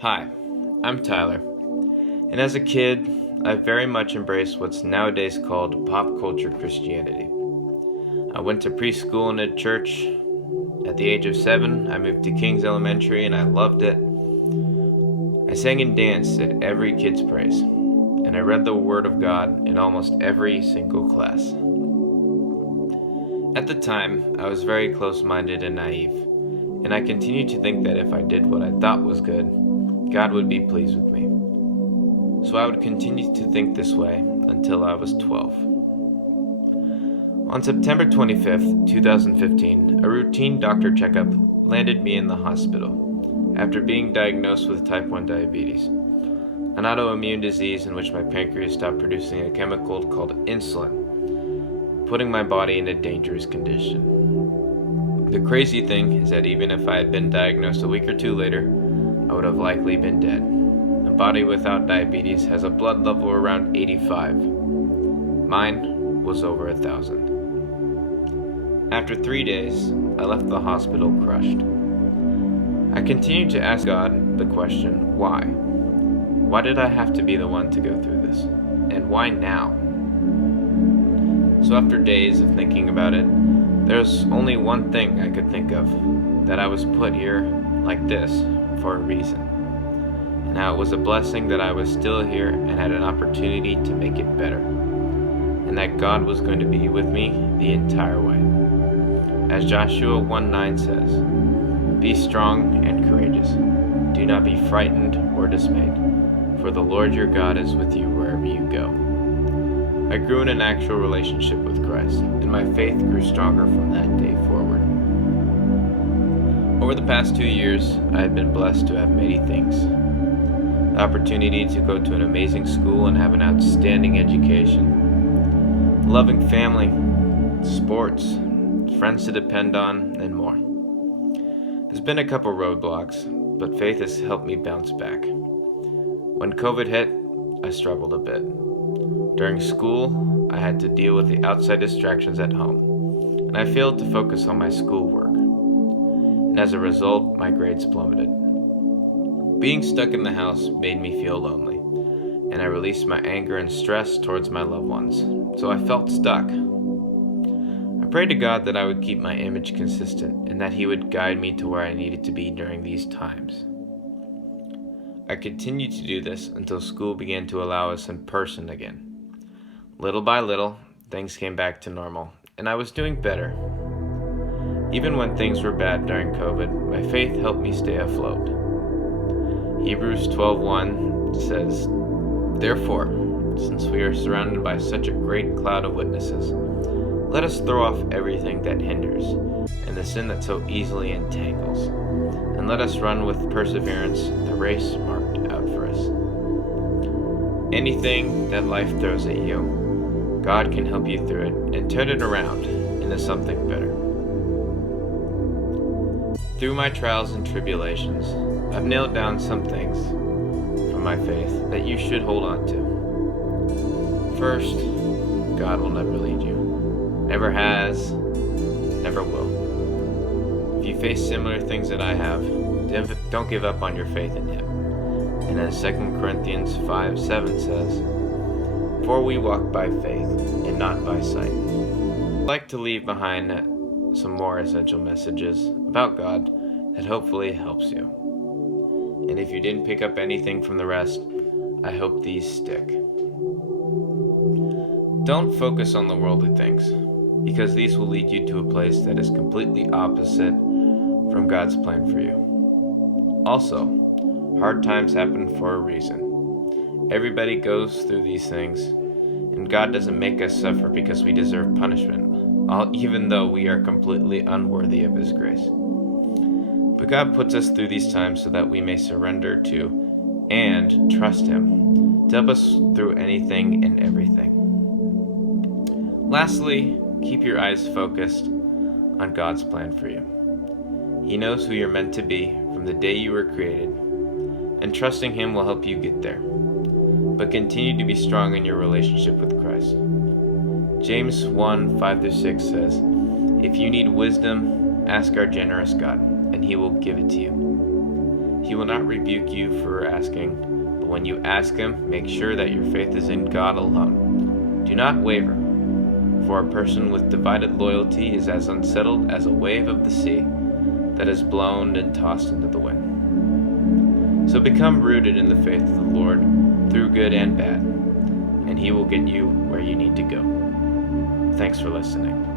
Hi, I'm Tyler, and as a kid, I very much embraced what's nowadays called pop culture Christianity. I went to preschool and a church. At the age of 7, I moved to King's Elementary and I loved it. I sang and danced at every kid's praise, and I read the Word of God in almost every single class. At the time, I was very close-minded and naive, and I continued to think that if I did what I thought was good, God would be pleased with me. So I would continue to think this way until I was 12. On September 25th, 2015, a routine doctor checkup landed me in the hospital after being diagnosed with type 1 diabetes, an autoimmune disease in which my pancreas stopped producing a chemical called insulin, putting my body in a dangerous condition. The crazy thing is that even if I had been diagnosed a week or two later, I would have likely been dead. A body without diabetes has a blood level around 85. Mine was over 1,000. After 3 days, I left the hospital crushed. I continued to ask God the question, why? Why did I have to be the one to go through this? And why now? So after days of thinking about it, there's only one thing I could think of, that I was put here like this for a reason. And how it was a blessing that I was still here and had an opportunity to make it better. And that God was going to be with me the entire way. As Joshua 1:9 says, "Be strong and courageous. Do not be frightened or dismayed, for the Lord your God is with you wherever you go." I grew in an actual relationship with Christ, and my faith grew stronger from that day forward. Over the past 2 years, I have been blessed to have many things. The opportunity to go to an amazing school and have an outstanding education, loving family, sports, friends to depend on, and more. There's been a couple roadblocks, but faith has helped me bounce back. When COVID hit, I struggled a bit. During school, I had to deal with the outside distractions at home, and I failed to focus on my schoolwork. And as a result, my grades plummeted. Being stuck in the house made me feel lonely, and I released my anger and stress towards my loved ones, so I felt stuck. I prayed to God that I would keep my image consistent and that He would guide me to where I needed to be during these times. I continued to do this until school began to allow us in person again. Little by little, things came back to normal, and I was doing better. Even when things were bad during COVID, my faith helped me stay afloat. Hebrews 12:1 says, "Therefore, since we are surrounded by such a great cloud of witnesses, let us throw off everything that hinders and the sin that so easily entangles, and let us run with perseverance the race marked out for us." Anything that life throws at you, God can help you through it and turn it around into something better. Through my trials and tribulations, I've nailed down some things from my faith that you should hold on to. First, God will never lead you. Never has, never will. If you face similar things that I have, don't give up on your faith in Him. And as 2 Corinthians 5:7 says, "For we walk by faith and not by sight." I'd like to leave behind some more essential messages about God that hopefully helps you. And if you didn't pick up anything from the rest, I hope these stick. Don't focus on the worldly things, because these will lead you to a place that is completely opposite from God's plan for you. Also, hard times happen for a reason. Everybody goes through these things, and God doesn't make us suffer because we deserve punishment, even though we are completely unworthy of His grace. But God puts us through these times so that we may surrender to and trust Him to help us through anything and everything. Lastly, keep your eyes focused on God's plan for you. He knows who you're meant to be from the day you were created, and trusting Him will help you get there. But continue to be strong in your relationship with Christ. James 1:5-6 says, "If you need wisdom, ask our generous God, and He will give it to you. He will not rebuke you for asking, but when you ask him, make sure that your faith is in God alone. Do not waver, for a person with divided loyalty is as unsettled as a wave of the sea that is blown and tossed into the wind. So become rooted in the faith of the Lord through good and bad, and he will get you where you need to go. Thanks for listening.